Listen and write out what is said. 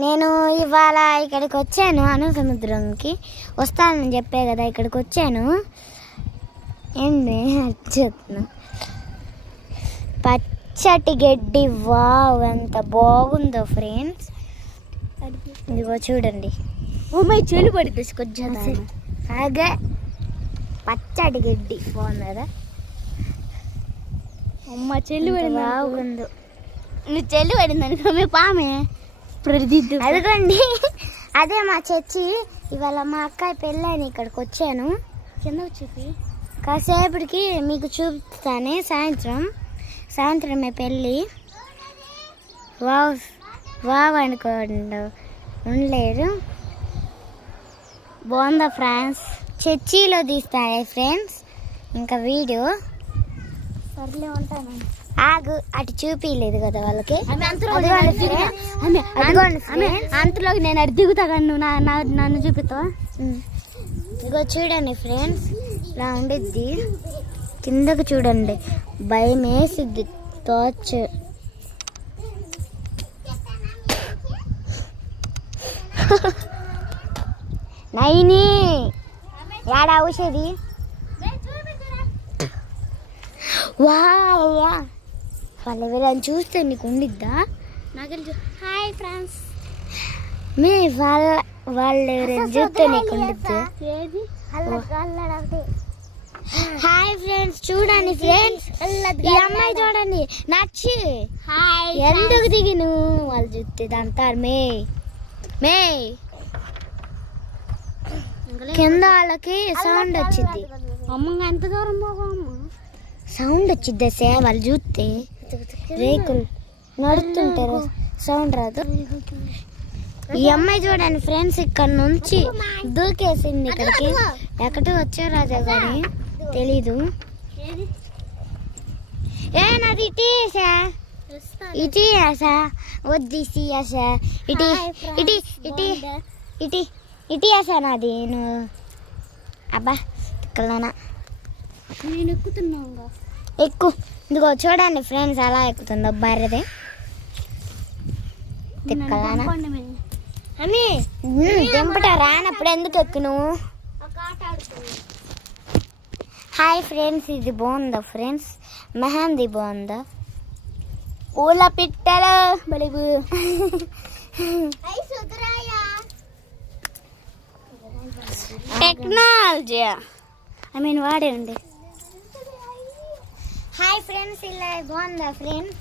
నేను ఇవాళ ఇక్కడికి వచ్చాను అను సముద్రంకి వస్తానని చెప్పే కదా ఇక్కడికి వచ్చాను. ఏంది చెప్తున్నా, పచ్చటి గడ్డి, వావ్ ఎంత బాగుందో ఫ్రెండ్స్. ఇదిగో చూడండి, చెల్లి పడి తీసుకొచ్చాను. అలాగే పచ్చడి గడ్డి బాగుంది కదా. అమ్మ చెల్లి పడి బాగుందో. నువ్వు చెల్లి పడింది అనుకో మీ పామే ప్రదిద్దు. అదిగోండి అదే మా చర్చి. ఇవాళ మా అక్కయ్య పెళ్ళని ఇక్కడికి వచ్చాను. కింద చూపి కాసేపటికి మీకు చూపుతానే. సాయంత్రమే పెళ్ళి. వావ్ వావ్ అనుకోండి ఉండలేరు. బాగుందా ఫ్రెండ్స్? చర్చిలో తీస్తానే ఫ్రెండ్స్ ఇంకా వీడియో. సర్లే ఉంటాను. ఆగు, అటు చూపించలేదు కదా వాళ్ళకి. అంతలోకి నేను అటు దిగుతా కానీ నువ్వు నన్ను చూపిస్తావా? ఇగో చూడండి ఫ్రెండ్స్, ఇలా ఉండిద్ది. కిందకు చూడండి, భయం వేసిద్ది తోచ్. నైని ఏడా ఔషధి. వా వాళ్ళు ఎవరైనా చూస్తే నీకు ఉండిద్దా? హాయ్ ఫ్రెండ్స్, మీ వాళ్ళు ఎవరైనా చూస్తే నీకు ఉండిద్దా? హాయ్ ఫ్రెండ్స్, చూడండి ఫ్రెండ్స్, ఈ అమ్మాయి చూడండి నచ్చి ఎందుకు దిగిను వాళ్ళు చూస్తే అంటారు. మే కింద వాళ్ళకి సౌండ్ వచ్చింది. అమ్మ ఎంత దూరం సౌండ్ వచ్చిద్ది వాళ్ళు చూస్తే. రేకులు నడుస్తుంటారు, సౌండ్ రాదు. ఈ అమ్మాయి చూడండి ఫ్రెండ్స్, ఇక్కడ నుంచి దూకేసింది ఇక్కడికి. ఎక్కడికి వచ్చా రాజా కానీ తెలీదు. నాది ఇటీసా వద్దిసా ఇటీ వేసా నాది. నువ్వు అబ్బా తిక్కలనా నేను ఎక్కుతున్నా. ఎక్కు. ఇదిగో చూడండి ఫ్రెండ్స్ అలా ఎక్కుతుందో బర్రెదే తిక్కలనా. దింపట రానప్పుడు ఎందుకు ఎక్కు నువ్వు? హాయ్ ఫ్రెండ్స్, ఇది బాగుందా ఫ్రెండ్స్? మెహందీ బాగుందా? పూల పిట్టలు బలిబు. టెక్నాలజీ వాడే ఉండే. హాయ్ ఫ్రెండ్స్, ఇలా బాగుందా ఫ్రెండ్స్?